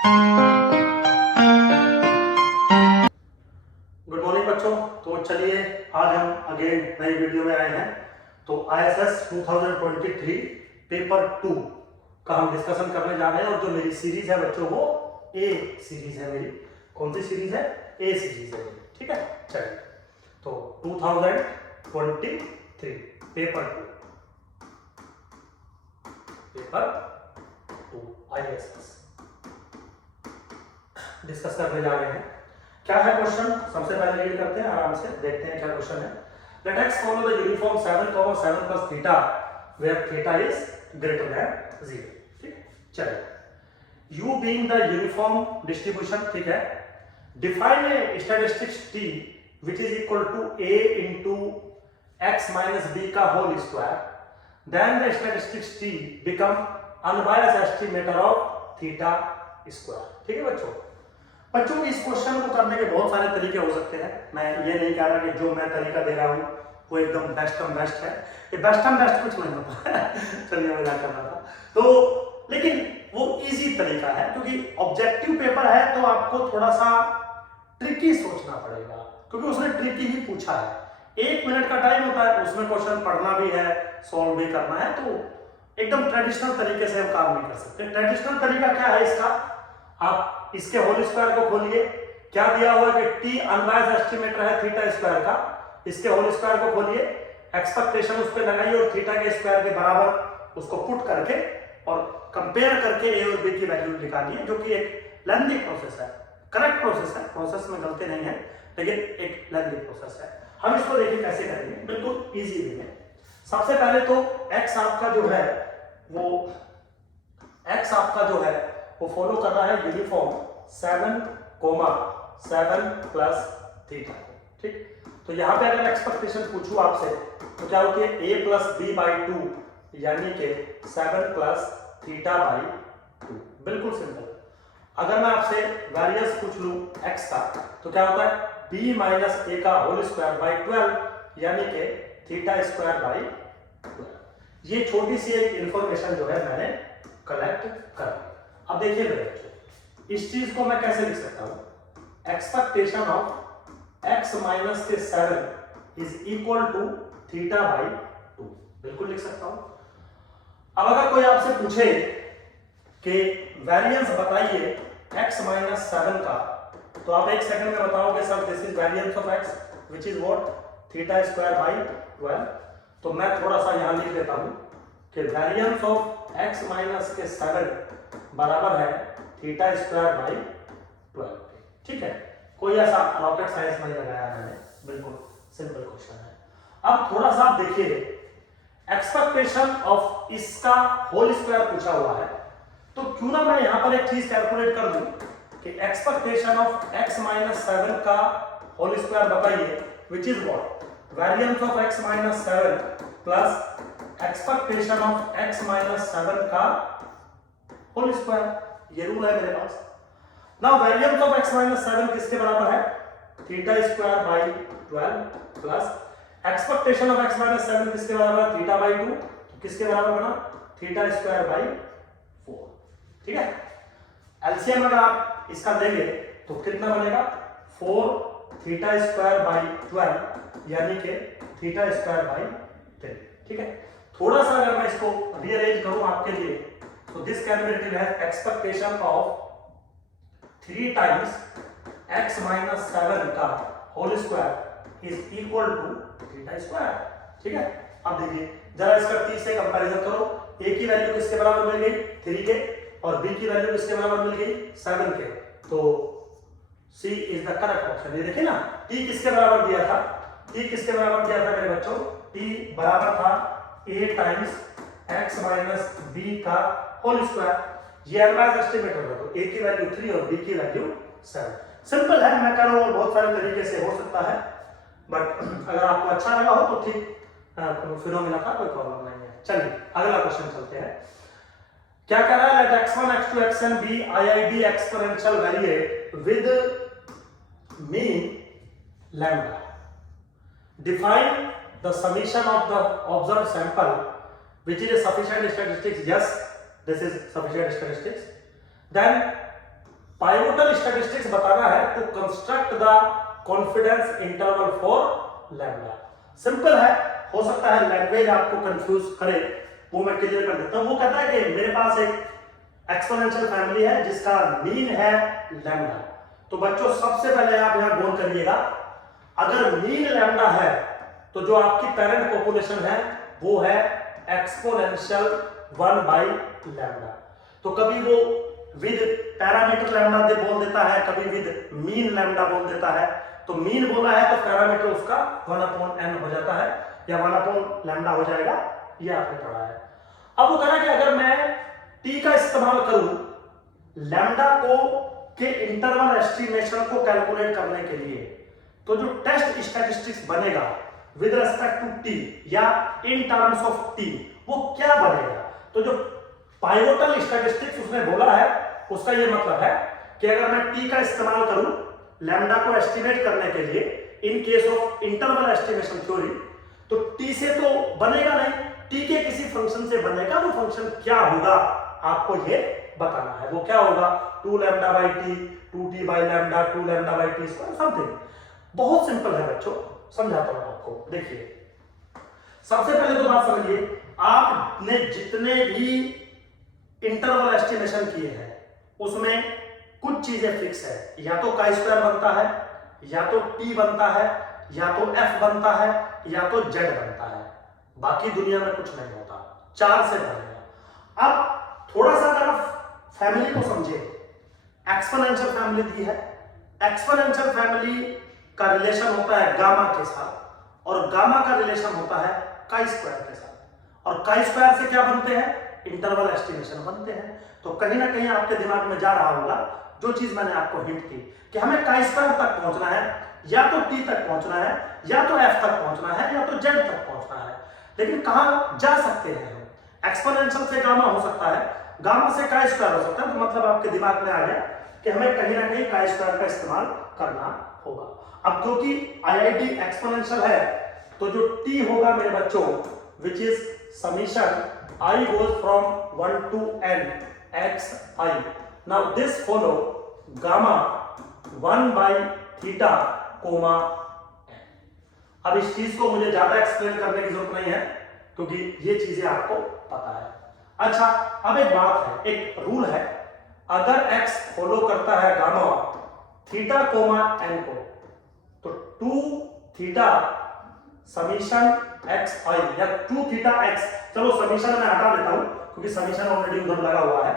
Good morning बच्चों। तो चलिए आज हम अगेन नई वीडियो में आए हैं। तो ISS 2023 पेपर 2 का हम डिस्कशन करने जा रहे हैं और जो मेरी सीरीज है बच्चों वो ए सीरीज है मेरी। कौन सी सीरीज है? ए सीरीज है मेरी। ठीक है, चलिए तो 2023 पेपर 2 ISS डिस्कस करने जा रहे हैं। क्या है क्वेश्चन? सबसे पहले रीड करते हैं, आराम से देखते हैं क्या क्वेश्चन है। Let x follow the uniform 7, 7 plus theta where theta is greater than 0। ठीक है, चलिए u being the uniform distribution, ठीक है, define a statistics t which is equal to a into x minus b का whole square, then the statistics t become unbiased estimator of theta square। ठीक है बच्चों इस क्वेश्चन को करने के बहुत सारे तरीके हो सकते हैं। मैं ये नहीं कह रहा कि जो मैं तरीका दे रहा हूँ वो एकदम बेस्ट है। ये बेस्ट कुछ नहीं होता चलिए मजाक कर रहा था। तो लेकिन वो इजी तरीका है क्योंकि ऑब्जेक्टिव पेपर है तो आपको थोड़ा सा ट्रिकी सोचना पड़ेगा क्योंकि उसने ट्रिकी ही पूछा है। 1 मिनट का टाइम होता है, उसमें क्वेश्चन पढ़ना भी है, सॉल्व भी करना है। तो एकदम ट्रेडिशनल तरीके से हम काम नहीं कर सकते। ट्रेडिशनल तरीका क्या है इसका? आप इसके होल स्क्वायर को खोलिए। क्या दिया हुआ है कि t अनबायस्ड एस्टिमेटर है थीटा स्क्वायर का। इसके होल स्क्वायर को खोलिए, एक्सपेक्टेशन उस पे लगाइए और थीटा के स्क्वायर के बराबर उसको पुट करके और कंपेयर करके a और b की वैल्यू निकालिए, जो कि एक लेंथी प्रोसेस है, करेक्ट प्रोसेस है, प्रोसेस में गलती नहीं है लेकिन एक लेंथी प्रोसेस है। हम इसको देखिए कैसे करेंगे, बिल्कुल इजी वे में। सबसे पहले तो x आपका जो है वो फॉलो कर रहा है यूनिफॉर्म 7, 7 प्लस थीटा। ठीक, तो यहाँ पे अगर एक्सपेक्टेशन पूछूं आपसे तो क्या होती है a प्लस बी बाई 2 यानी कि 7 प्लस थीटा बाई 2। बिल्कुल सिंपल। अगर मैं आपसे वेरिएंस पूछ लूं x का तो क्या होता है b माइनस a का होल स्क्वायर बाई 12 यानी कि थीटा स्क्वायर बाई 12। ये छोटी सी एक इंफॉर्मेशन जो है मैंने कलेक्ट कर ली। अब देखिए मेरे बच्चों, इस चीज को मैं कैसे लिख सकता हूं? एक्सपेक्टेशन ऑफ x माइनस के 7 is equal to theta by 2। बिल्कुल लिख सकता हूं। अब अगर कोई आपसे पूछे कि वेरिएंस बताइए x माइनस 7 का, तो आप एक सेकंड में बताओगे sir this is variance of x which is what theta square by 12। तो मैं थोड़ा सा यहां लिख देता हूं कि वेरिएंस ऑफ x माइनस के 7 बराबर है थीटा स्क्वायर बाई 12। ठीक है, कोई ऐसा रॉकेट साइंस नहीं लगाया मैंने, बिल्कुल सिंपल क्वेश्चन है। अब थोड़ा सा आप देखिए, एक्सपेक्टेशन ऑफ इसका होल स्क्वायर पूछा हुआ है, तो क्यों ना मैं यहां पर एक चीज कैलकुलेट कर दूं कि एक्सपेक्टेशन ऑफ x माइनस 7 का होल स्क्वायर बताइए which is what variance of x minus 7 plus expectation of x minus 7 का होल स्क्वायर। ये रूल है मेरे पास। Now variance of x minus 7 किसके बराबर है? Theta square by 12 plus expectation of x minus 7 किसके बराबर है? Theta by 2। तो किसके बराबर बना? Theta square by 4। ठीक है, एलसीएम अगर आप इसका लेंगे तो कितना बनेगा? 4 थीटा स्क्वायर बाई 12 यानी कि थीटा स्क्वायर बाई 10। ठीक है, थोड़ा सा अगर मैं इसको रीअरेंज करूं आपके लिए तो this can be written as expectation of 3 times x minus 7 का whole square is equal to theta square. ठीक है, अब देखिए जरा इसका t से कंपैरिजन करो। a की वैल्यू किसके बराबर मिल गई? 3 के, और b की वैल्यू किसके बराबर मिल गई? 7 के। तो c is the correct option. ये देखिए ना, t किसके बराबर दिया था? t किसके बराबर दिया था मेरे बच्चों? t बराबर था a times x minus b का होल स्क्वायर। ये अनबायस्ड एस्टिमेट होगा, तो a की वैल्यू 3 और b की वैल्यू 7। सिंपल है, मैं कह रहा हूं बहुत सारे तरीके से हो सकता है, बट अगर आपको अच्छा लगा हो तो ठीक फिनोमेना का कोई प्रॉब्लम नहीं है। चलिए अगला क्वेश्चन चलते हैं। क्या कह रहा है? Let x1 x2 xn be IID exponential variate with mean lambda. Define the summation of the observed sample which is a sufficient statistics. Yes, this is sufficient statistics. Then pivotal statistics बताना है तो construct the confidence interval for lambda. Simple है, हो सकता है language आपको confuse करे, वो मैं क्लियर कर देता हूं। वो कहता है कि मेरे पास एक एक्सपोनेंशियल फैमिली है जिसका मीन है लैम्डा। तो बच्चों सबसे पहले आप यहां गौर करिएगा, अगर मीन लैम्डा है तो जो आपकी पेरेंट पॉपुलेशन है वो है एक्सपोनेंशियल 1 बाई लैम्डा। तो कभी वो विद पैरामीटर लैम्डा बोल देता है, कभी विद मीन लैम्डा बोल देता है। तो मीन बोला है तो पैरामीटर उसका 1/n हो जाता है या 1 लैम्डा हो जाएगा, ये आपने पढ़ा है। अब वो कह रहा है कि अगर मैं t का इस्तेमाल करूं लैम्डा को के इंटरवल एस्टिमेशन को कैलकुलेट करने के लिए, तो जो टेस्ट स्टैटिस्टिक्स बनेगा विद रेस्पेक्ट टू t या इन टर्म्स ऑफ t, वो क्या बनेगा? तो जो पाइवोटल स्टैटिस्टिक्स उसने बोला है उसका ये मतलब है कि अगर मैं t का इस्तेमाल करूं लैम्डा को एस्टिमेट करने के लिए in case of interval estimation theory, तो t से तो बनेगा नहीं, t के किसी फंक्शन से बनेगा। वो फंक्शन क्या होगा आपको ये बताना है। वो क्या होगा? 2 lambda by T, 2t by lambda, 2 lambda by T square, something. बहुत सिंपल है बच्चों, समझाता हूं आपको। देखिए सबसे पहले तो बात समझिए, आपने जितने भी इंटरवल एस्टिमेशन किए हैं उसमें कुछ चीजें फिक्स है, या तो काई स्क्वायर बनता है, या तो t बनता है, या तो f बनता है, या तो z बनता है। बाकी दुनिया में कुछ नहीं होता, 4 से बनेगा। अब थोड़ा सा अगर आप फैमिली को समझे, एक्सपोनेंशियल फैमिली दी है, एक्सपोनेंशियल फैमिली का रिलेशन होता है गामा के साथ और गामा का रिलेशन होता है काई स्क्वायर के साथ, और काई स्क्वायर से क्या बनते हैं? इंटरवल एस्टिमेशन बनते हैं। तो कहीं ना कहीं आपके दिमाग में जा रहा होगा जो चीज मैंने आपको हिंट की कि हमें काई स्क्वायर तक पहुंचना है, या तो t तक पहुंचना है, या तो f तक पहुंचना है, या तो z तक पहुंचना है। लेकिन कहां जा सकते हैं हम? एक्सपोनेंशियल से गामा हो सकता है, गामा से काई स्क्वायर हो सकता है। तो मतलब आपके दिमाग में आ गया कि हमें कहीं ना कहीं काई स्क्वायर का इस्तेमाल करना होगा। अब क्योंकि IIT एक्सपोनेंशियल है तो जो t होगा मेरे बच्चों, which is summation I goes from 1 to n xi. Now this follow gamma 1 by theta comma n. अब इस चीज को मुझे ज्यादा एक्सप्लेन करने की जरूरत नहीं है क्योंकि ये चीजें आपको पता है। अच्छा, अब एक बात है, एक रूल है, अगर x फॉलो करता है गामा थीटा कोमा n को, तो 2 थीटा समीशन x i या 2 थीटा x, चलो समीशन मैं हटा देता हूं क्योंकि समीशन ऑलरेडी उधर लगा हुआ है।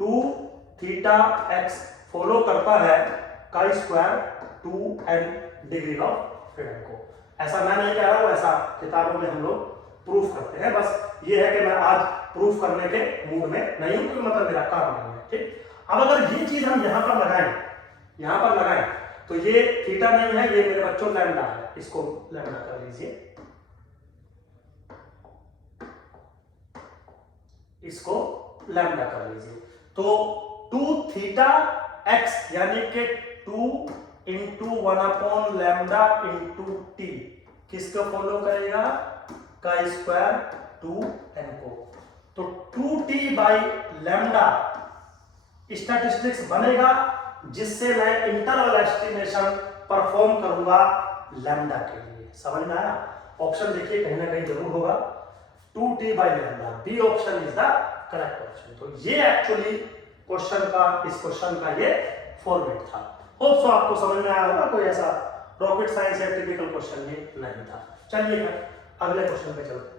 2 थीटा x फॉलो करता है chi square 2n degree of freedom को। ऐसा मैं नहीं कह रहा हूं, ऐसा किताबों में हम लोग प्रूफ करते हैं। बस ये है कि मैं आज प्रूफ करने के मूड में नहीं हूं क्योंकि मतलब मेरा काम नहीं है। ठीक, अब अगर ये चीज हम यहां पर लगाएं तो ये थीटा नहीं है, ये मेरे बच्चों लैम्डा है, इसको लैम्डा कर लीजिए, इसको लैम्डा कर लीजिए। तो 2 थीटा x यानी कि 2 इंटू 1 लैम्डा इंटू टी किसको फॉलो करेगा? काई स्क्वायर 2n को। तो 2t बाई लैम्डा स्टैटिस्टिक्स बनेगा जिससे मैं इंटरवल एस्टिमेशन परफॉर्म करूंगा लैम्डा के लिए। समझ में आया? ऑप्शन देखिए कहीं ना कहीं जरूर होगा 2t by lambda, B option is the correct option. तो ये एक्चुअली क्वेश्चन का, इस क्वेश्चन का ये फॉर्मेट था। होप सो आपको समझ में आया होगा, कोई ऐसा रॉकेट साइंस या टिपिकल क्वेश्चन ये नहीं था। चलिए अगले क्वेश्चन पे चलते हैं।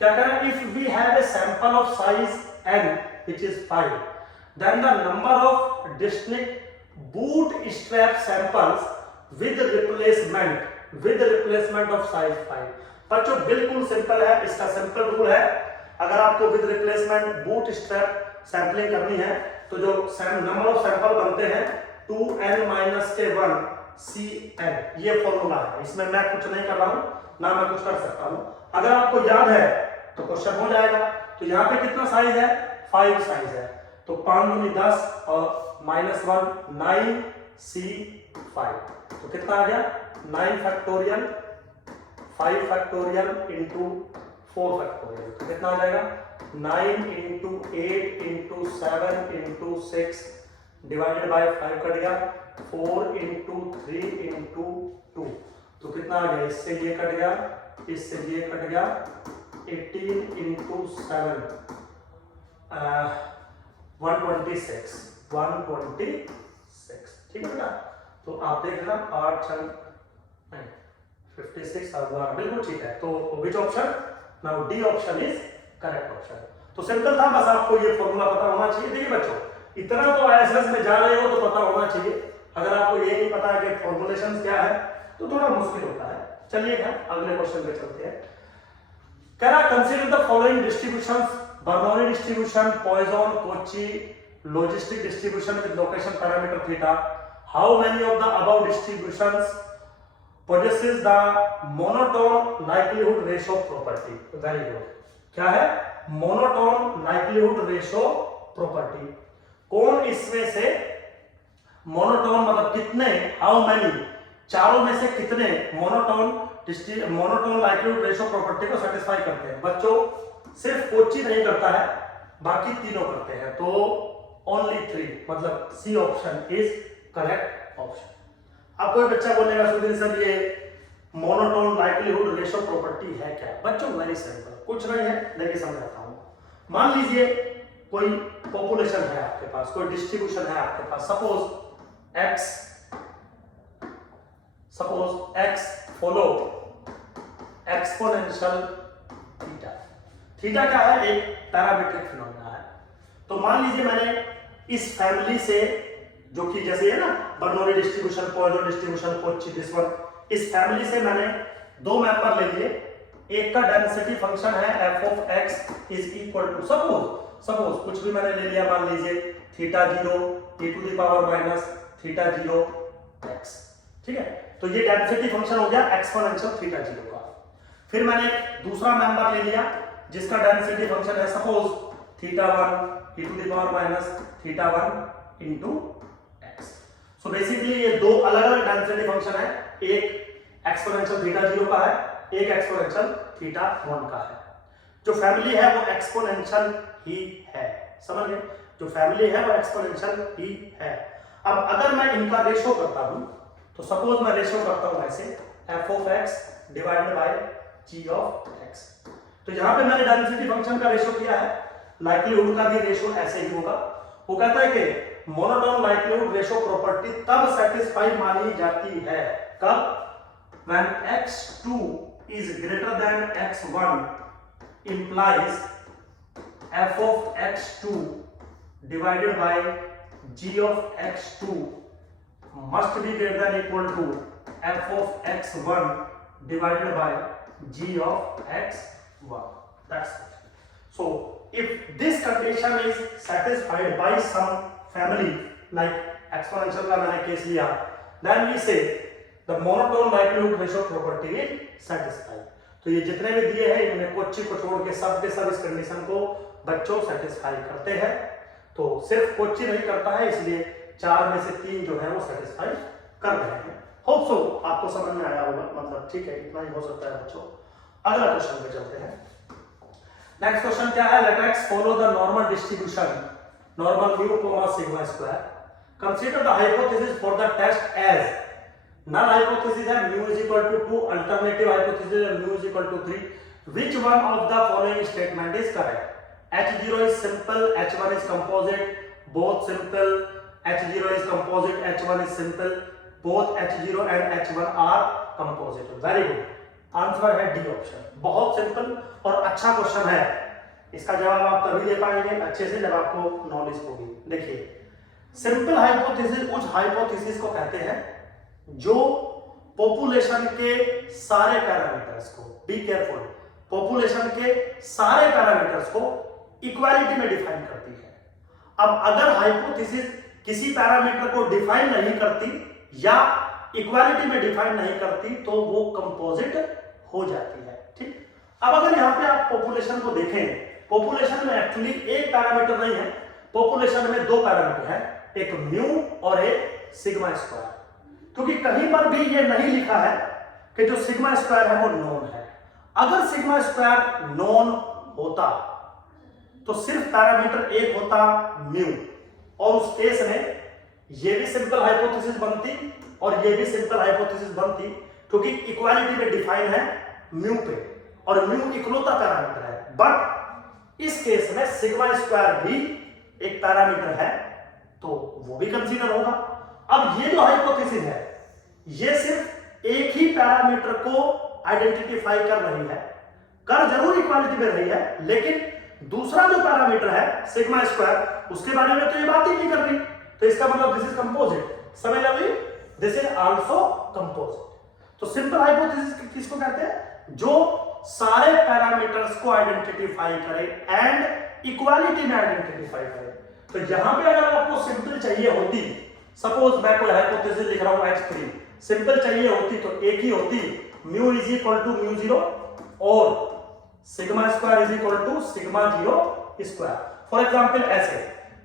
क्या कह रहा है? If we have a sample of size n which is 5, then the number of distinct bootstrap samples with replacement of size 5। बच्चों बिल्कुल सिंपल है, इसका सिंपल रूल है, अगर आपको विद रिप्लेसमेंट बूटस्ट्रैप सैंपलिंग करनी है तो जो नंबर ऑफ सैंपल बनते हैं 2n-1 cn, ये फॉर्मूला है। इसमें मैं कुछ नहीं कर रहा हूं, ना मैं कुछ कर सकता हूं। अगर आपको याद है तो क्वेश्चन हो जाएगा। तो यहाँ पे कितना साइज है? 5 साइज है, तो 5 दूनी 10 और -1 9 c5, तो कितना आ गया? 9 फैक्टोरियल 5 फैक्टोरियल इंटू 4 फैक्टोरियल, तो कितना आ जाएगा? 9 into 8 into 7 into 6 divided by 5 cut गया, 4 इंटू 3 इंटू 2, तो कितना आ गया, इससे ये कट गया, इससे ये कट गया, 18 इंटू 7 126, 126, ठीक है बेटा। तो आप देख लेना 8 6 नहीं 56 बिल्कुल ठीक है। तो which option, now D option is correct option. तो सिंपल था, बस आपको ये फॉर्मूला पता होना चाहिए। देखिए बच्चों, इतना तो आईएसएस में जा रहे हो तो पता होना चाहिए। अगर आपको ये नहीं पता है कि फॉर्मुलेशन क्या है तो थोड़ा मुश्किल होता है। चलिए अगले क्वेश्चन पे चलते हैं। कह रहा consider the following distributions, Bernoulli distribution, Poisson, Cauchy logistic distribution with location parameter theta. How many of the above distributions possesses the monotone likelihood ratio property? Very good. क्या है? monotone likelihood ratio property। कौन इसमें से monotone मतलब कितने, how many, चारों में से कितने monotone likelihood ratio property को satisfy करते हैं? बच्चों सिर्फ कोची नहीं करता है, बाकी तीनों करते हैं, तो only 3, मतलब C option is correct option. अब कोई बच्चा बोलेगा सुधीर सर ये मोनोटोन लाइक्लीहुड रेशो प्रॉपर्टी है क्या? बच्चों वेरी सिंपल, कुछ नहीं है, देखिए समझाता हूं। मान लीजिए कोई पॉपुलेशन है आपके पास, कोई डिस्ट्रीब्यूशन है आपके पास, suppose x follow exponential theta. Theta क्या है? एक पैरामीट्रिक फिनोमेना है। तो मान लीजिए मैंने इस फैमिली से, जो कि जैसे है ना Bernoulli distribution, Poisson distribution, Cauchy, this one, इस फैमिली से मैंने दो मेंबर ले लिए। एक का डेंसिटी फंक्शन है f of x is equal to suppose कुछ भी मैंने ले लिया, मान लीजिए theta 0 e to the power minus theta 0 x, ठीक है। तो ये डेंसिटी फंक्शन हो गया एक्सपोनेंशियल थीटा 0 का। फिर मैंने दूसरा मेंबर ले लिया जिसका डेंसिटी फंक्शन है suppose theta 1 e to the power minus theta 1 into so basically ये दो अलग अलग डेंसिटी फंक्शन है, एक एक्सपोनेंशियल थीटा 0 का है, एक एक्सपोनेंशियल थीटा 1 का है। जो फैमिली है वो एक्सपोनेंशियल ही है, समझ गए? जो फैमिली है वो एक्सपोनेंशियल ही है। अब अगर मैं इनका रेशो करता हूं, तो सपोज मैं रेशो करता हूं ऐसे f of x divided by g of x। तो यहां पे मैंने डेंसिटी फंक्शन का रेशो किया है, लाइक्लीहुड का भी रेशो ऐसे ही होगा। वो कहता है कि मोनोटोन लाइक्लीहुड रेशो प्रॉपर्टी तब सेटिस्फाई मानी जाती है कब? when x2 is greater than x1 implies f of x2 divided by g of x2 must be greater than equal to f of x1 divided by g of x1. That's it. So if this condition is satisfied by some family like exponential का मैंने case लिया, then we say the monotone likelihood ratio property is satisfied। तो ये जितने भी दिए हैं इनमें कोची को छोड़ के सब इस कंडीशन को बच्चों सेटिस्फाई करते हैं। तो सिर्फ कोची नहीं करता है, इसलिए 4 में से 3 जो है वो सेटिस्फाई कर रहे हैं। होप सो आपको समझ में आया होगा, मतलब ठीक है, इतना ही हो सकता है बच्चों। अगला क्वेश्चन पे चलते हैं। नेक्स्ट क्वेश्चन क्या है? Let x follow the normal distribution normal mu comma sigma square. Consider the hypothesis for the test as null hypothesis है mu is equal to 2, alternative hypothesis है mu is equal to 3. Which one of the following statement is correct? H0 is simple, H1 is composite, both simple. H0 is composite, H1 is simple, both H0 and H1 are composite. Very good. Answer है D option. बहुत simple और अच्छा question है। इसका जवाब आप तभी दे पाएंगे अच्छे से जब आपको नॉलेज होगी। देखिए, सिंपल हाइपोथेसिस उस हाइपोथेसिस को कहते हैं जो पॉपुलेशन के सारे पैरामीटर्स को, बी केयरफुल, पॉपुलेशन के सारे पैरामीटर्स को इक्वालिटी में डिफाइन करती है। अब अगर हाइपोथेसिस किसी पैरामीटर को डिफाइन नहीं करती या इक्वालिटी में डिफाइन नहीं करती तो वो कंपोजिट हो जाती है, ठीक। अब अगर यहां पे आप पॉपुलेशन को देखें, पॉपुलेशन में एक्चुअली एक पैरामीटर नहीं है, पॉपुलेशन में दो पैरामीटर है, एक म्यू और एक सिग्मा स्क्वायर। क्योंकि कहीं पर भी ये नहीं लिखा है कि जो सिग्मा स्क्वायर है वो नोन है। अगर सिग्मा स्क्वायर नोन होता तो सिर्फ पैरामीटर एक होता म्यू, और उस केस में ये भी सिंपल हाइपोथेसिस बनती और ये भी सिंपल हाइपोथेसिस बनती, क्योंकि इक्वालिटी में डिफाइन है म्यू पे और म्यू इकलौता पैरामीटर है। बट इस केस में सिग्मा स्क्वायर भी एक पैरामीटर है, तो वो भी कंसीडर होगा। अब ये जो हाइपोथेसिस है ये सिर्फ एक ही पैरामीटर को आइडेंटिफाई कर रही है, कर जरूर इक्वालिटी में रही है, लेकिन दूसरा जो पैरामीटर है सिग्मा स्क्वायर उसके बारे में तो ये बात ही नहीं कर रही। तो इसका मतलब this is composite. Similarly this is also composite. तो सिंपल हाइपोथेसिस किसको कहते हैं? जो सारे पैरामीटर्स को आइडेंटिफाई करे एंड इक्वालिटी में आइडेंटिफाई करे। तो यहां पे अगर आपको सिंपल चाहिए होती, सपोज मैं कोई हाइपोथेसिस लिख रहा हूं x3, सिंपल चाहिए होती तो एक ही होती, mu is equal to mu 0 और sigma square is equal to sigma 0 square. For example ऐसे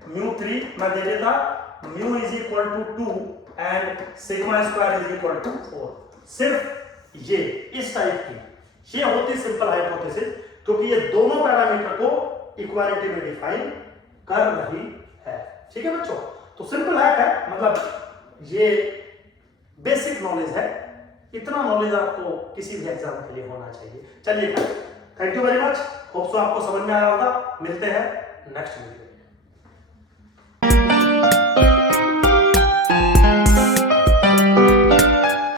म्यू 3 मैं दे देता mu is equal to 2 and sigma square is equal to 4। सिर्फ ये इस टाइप की ये होती सिंपल हाइपोथेसिस, क्योंकि ये दोनों पैरामीटर को इक्वालिटी में डिफाइन कर रही है। ठीक है बच्चों, तो सिंपल है, मतलब ये बेसिक नॉलेज है, इतना नॉलेज आपको किसी भी एग्जाम के लिए होना चाहिए। चलिए thank you very much, hope so आपको समझ में आया होगा। मिलते हैं नेक्स्ट वीडियो।